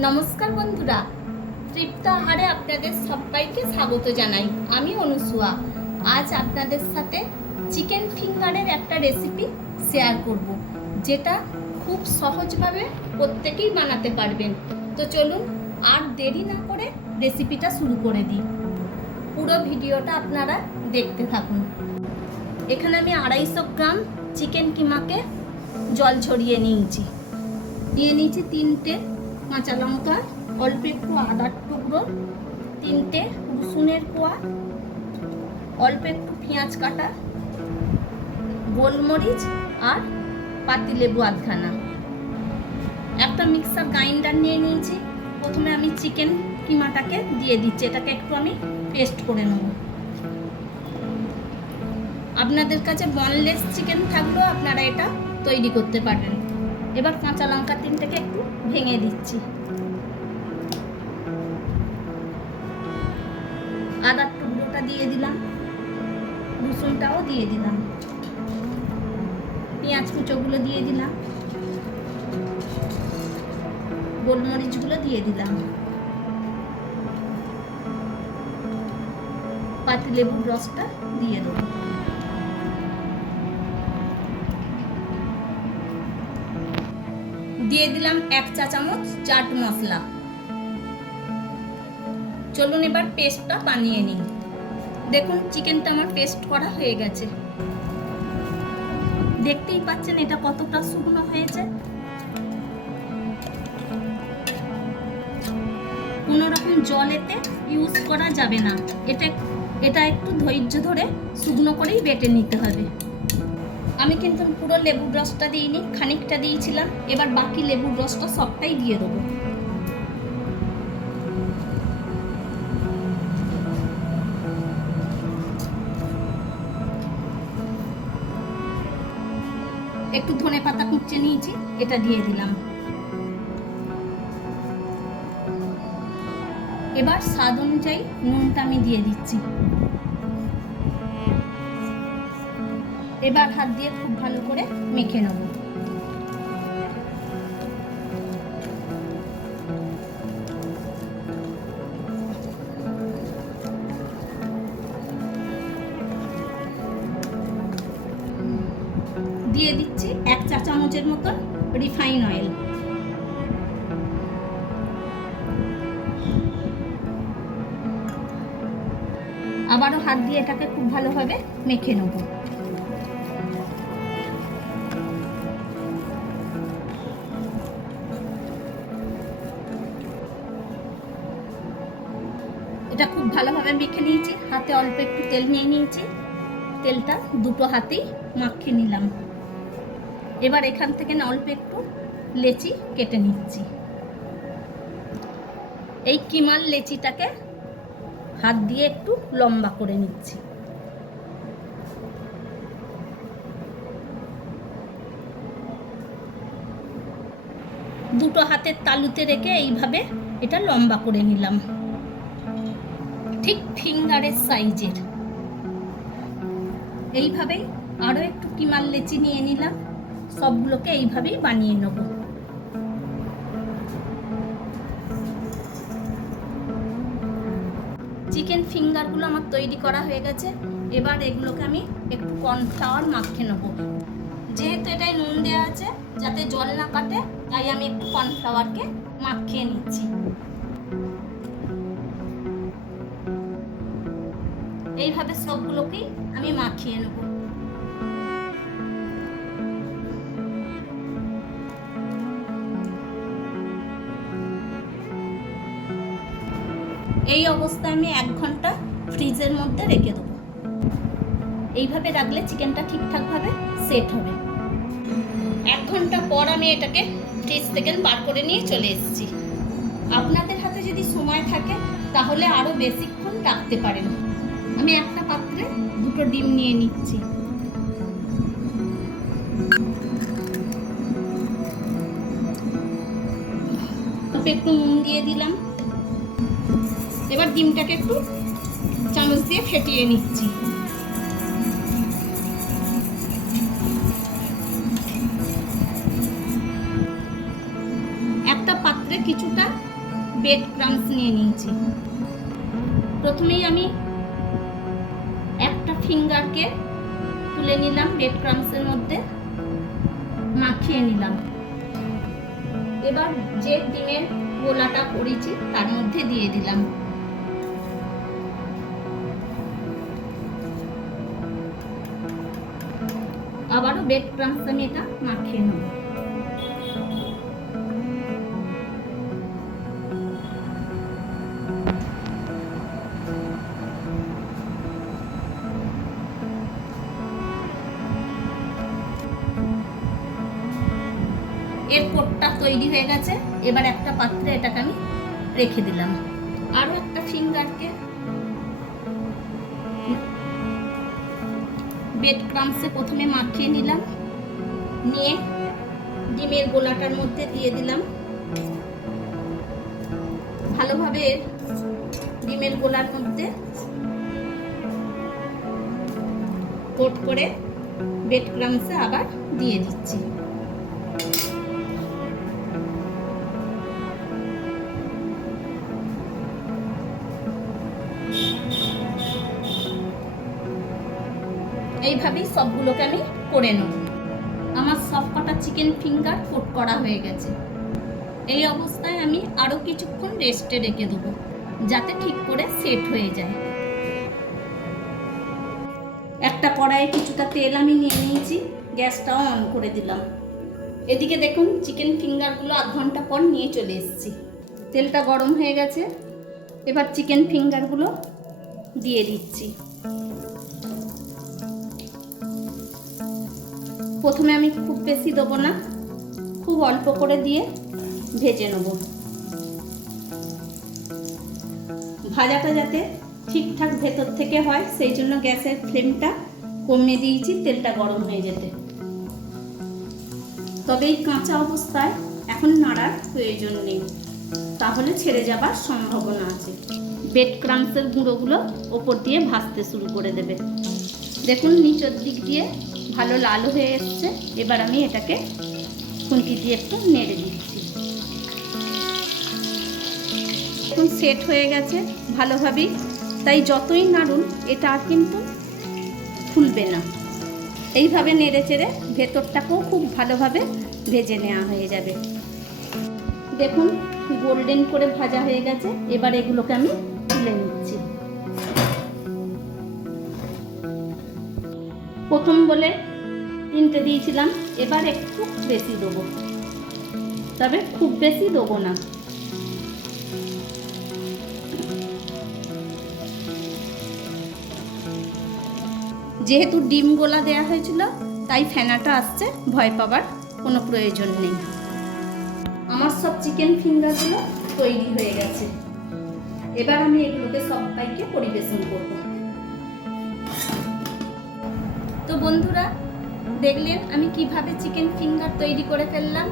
নমস্কার বন্ধুরা, তৃপ্ত আহারে আপনাদের সবাইকে স্বাগত জানাই। আমি অনুসুয়া। আজ আপনাদের সাথে চিকেন ফিঙ্গারের একটা রেসিপি শেয়ার করব, যেটা খুব সহজভাবে প্রত্যেকেই বানাতে পারবেন। তো চলুন আর দেরি না করে রেসিপিটা শুরু করে দিই। পুরো ভিডিওটা আপনারা দেখতে থাকুন। এখানে আমি 250 গ্রাম চিকেন কিমাকে জল ছড়িয়ে নিয়েছি। 3টে কাঁচা লঙ্কা, অল্প একটু আদার টুকরো, 3টে রসুনের কোয়া, অল্প একটু পেঁয়াজ কাটা, গোলমরিচ আর পাতিলেবু আধখানা। একটা মিক্সার গ্রাইন্ডার নিয়ে নিয়েছি। প্রথমে আমি চিকেন কিমাটাকে দিয়ে দিচ্ছি। এটাকে একটু আমি পেস্ট করে নেব। আপনাদের কাছে বনলেস চিকেন থাকলেও আপনারা এটা তৈরি করতে পারবেন। এবার কাঁচা লঙ্কা 3টেকে একটু ভেঙে দিচ্ছি। আদার টুকরোটা দিয়ে দিলাম, রসুনটাও দিয়ে দিলাম, পেঁয়াজ কুচোগুলো দিয়ে দিলাম, গোলমরিচগুলো দিয়ে দিলাম, পাতিলেবুর রসটা দিয়ে দেবো। দিয়ে দিলাম 1 চা চামচ চাট মশলা। চলুন এবার পেস্টটা বানিয়ে নিই। দেখুন চিকেনটা আমার পেস্ট করা হয়ে গেছে। দেখতেই পাচ্ছেন এটা কতটা শুকনো হয়েছে। কোনো রকম জল এতে ইউজ করা যাবে না। এটা একটু ধৈর্য ধরে শুকনো করেই বেটে নিতে হবে। আমি কিন্তু পুরো লেবুর রসটা দিইনি, খানিকটা দিয়েছিলাম। এবার বাকি লেবুর রসটা সবটাই দিয়ে দেবো। একটু ধনে পাতা কুচে নিয়েছি, এটা দিয়ে দিলাম। এবার স্বাদ অনুযায়ী নুনটা আমি দিয়ে দিচ্ছি। এবার হাত দিয়ে খুব ভালো করে মেখে নেব। দিয়ে দিচ্ছি 1 চা চামচের মতন রিফাইন অয়েল। আবারও হাত দিয়ে এটাকে খুব ভালোভাবে মেখে নেব। এটা খুব ভালোভাবে মেখে নিয়েছি। হাতে অল্প একটু তেল নিয়ে নিয়েছি। তেলটা দুটো হাতেই মাখিয়ে নিলাম। এবার এখান থেকে না অল্প একটু লেচি কেটে নিচ্ছি। এই কিমার লেচিটাকে হাত দিয়ে একটু লম্বা করে নিচ্ছি। দুটো হাতের তালুতে রেখে এইভাবে এটা লম্বা করে নিলাম, ঠিক ফিঙ্গারের সাইজের। এইভাবেই আরো একটু কিমার লেচি নিয়ে নিলাম। সবগুলোকে এইভাবেই বানিয়ে নেব। চিকেন ফিঙ্গারগুলো আমার তৈরি করা হয়ে গেছে। এবার এগুলোকে আমি একটু কর্নফ্লাওয়ার মাখিয়ে নেব। যেহেতু এটাই নুন দেওয়া আছে, যাতে জল না কাটে, তাই আমি একটু কর্নফ্লাওয়ারকে মাখিয়ে নিচ্ছি। এইভাবে সবগুলোকেই আমি মাখিয়ে নেব। এই অবস্থায় আমি 1 ঘন্টা ফ্রিজের মধ্যে রেখে দেবো। এইভাবে রাখলে চিকেনটা ঠিকঠাকভাবে সেট হবে। 1 ঘন্টা পর আমি এটাকে ফ্রিজ থেকে বার করে নিয়ে চলে এসেছি। আপনাদের হাতে যদি সময় থাকে তাহলে আরও বেশিক্ষণ রাখতে পারেন। আমি একটা পাত্রে 2টো ডিম নিয়ে নিচ্ছি। একটু নুন দিয়ে দিলাম। এবার ডিমটাকে একটু চামচ দিয়ে ফেটিয়ে নিচ্ছি। একটা পাত্রে কিছুটা ব্রেড ক্রাম্বস নিয়ে নিয়েছি। প্রথমেই আমি একটা ফিঙ্গারকে তুলে নিলাম, ব্রেড ক্রাম্বসের মধ্যে মাখিয়ে নিলাম। এবার যে ডিমের গোলাটা করেছি তার মধ্যে দিয়ে দিলাম। আবারও ব্রেড ক্রাম্বস আমি এটা মাখিয়ে নেব। এর কোটটা তৈরি হয়ে গেছে। এবার একটা পাত্রে এটাকে আমি রেখে দিলাম। আরো একটা ফিঙ্গারকে ব্রেড ক্রাম্বসে প্রথমে মাখিয়ে নিলাম, নিয়ে ডিমের গোলাটার মধ্যে দিয়ে দিলাম। ভালোভাবে ডিমের গোলার মধ্যে কোট করে ব্রেড ক্রাম্বসে আবার দিয়ে দিচ্ছি। এইভাবেই সবগুলোকে আমি করে নেব। আমার সব কটা চিকেন ফিঙ্গার কোট করা হয়ে গেছে। এই অবস্থায় আমি আরও কিছুক্ষণ রেস্টে রেখে দেবো, যাতে ঠিক করে সেট হয়ে যায়। একটা কড়াইয়ে কিছুটা তেল আমি নিয়ে নিয়েছি, গ্যাসটাও অন করে দিলাম। এদিকে দেখুন চিকেন ফিঙ্গারগুলো আধ ঘন্টা পর নিয়ে চলে এসেছি। তেলটা গরম হয়ে গেছে। এবার চিকেন ফিঙ্গারগুলো দিয়ে দিচ্ছি। প্রথমে আমি খুব বেশি দেবো না, খুব অল্প করে দিয়ে ভেজে নেব। ভাজাটা যাতে ঠিকঠাক ভেতর থেকে হয় সেই জন্য গ্যাসের ফ্লেমটা কমিয়ে দিয়েছি, তেলটা গরম হয়ে যেতে। তবে এই কাঁচা অবস্থায় এখন নাড়ার প্রয়োজন নেই, তাহলে ছেড়ে যাবার সম্ভাবনা আছে। ব্রেড ক্রাম্বসের গুঁড়োগুলো ওপর দিয়ে ভাজতে শুরু করে দেবে। দেখুন নিচের দিক দিয়ে ভালো লাল হয়ে এসছে। এবার আমি এটাকে খুন্তি দিয়ে একটু নেড়ে দিচ্ছি। এখন সেট হয়ে গেছে ভালোভাবেই, তাই যতই নাড়ুন এটা আর কিন্তু ফুলবে না। এইভাবে নেড়ে চেড়ে ভেতরটাকেও খুব ভালোভাবে ভেজে নেওয়া হয়ে যাবে। দেখুন গোল্ডেন করে ভাজা হয়ে গেছে। এবার এগুলোকে আমি তুলে নিচ্ছি। প্রথম বলে 3টে দিয়েছিলাম, এবার একটু বেশি দেবো, তবে খুব বেশি দেবো না। যেহেতু ডিম গোলা দেওয়া হয়েছিল তাই ফেনাটা আসছে, ভয় পাবার কোনো প্রয়োজন নেই। আমার সব চিকেন ফিঙ্গারগুলো তৈরি হয়ে গেছে। এবার আমি এগুলোকে সবাইকে পরিবেশন করব। তো বন্ধুরা দেখলেন আমি কিভাবে চিকেন ফিঙ্গার তৈরি করে ফেললাম।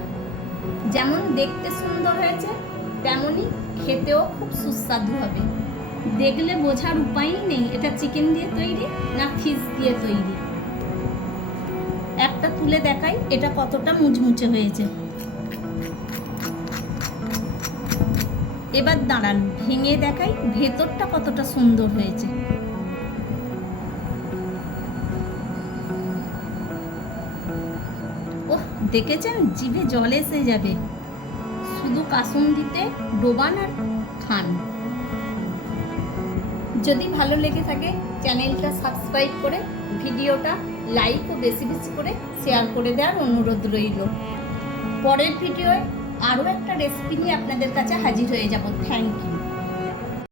যেমন দেখতে সুন্দর হয়েছে তেমনই খেতেও খুব সুস্বাদু হবে। দেখলে বোঝার উপায়ই নেই এটা চিকেন দিয়ে তৈরি না ফিশ দিয়ে তৈরি। একটা তুলে দেখাই এটা কতটা মুচমুচে হয়েছে। এবার দাঁড়ান ভেঙে দেখাই ভেতরটা কতটা সুন্দর হয়েছে। ওহ দেখেছেন, জিভে জল এসে যাবে। শুধু কাসুন্দিতে ডোবান আর খান। যদি ভালো লেগে থাকে চ্যানেলটা সাবস্ক্রাইব করে ভিডিওটা লাইক ও বেশি বেশি করে শেয়ার করে দেওয়ার অনুরোধ রইল। পরের ভিডিওয় আরও একটা রেসিপি নিয়ে আপনাদের কাছে হাজির হয়ে যাব। Thank you.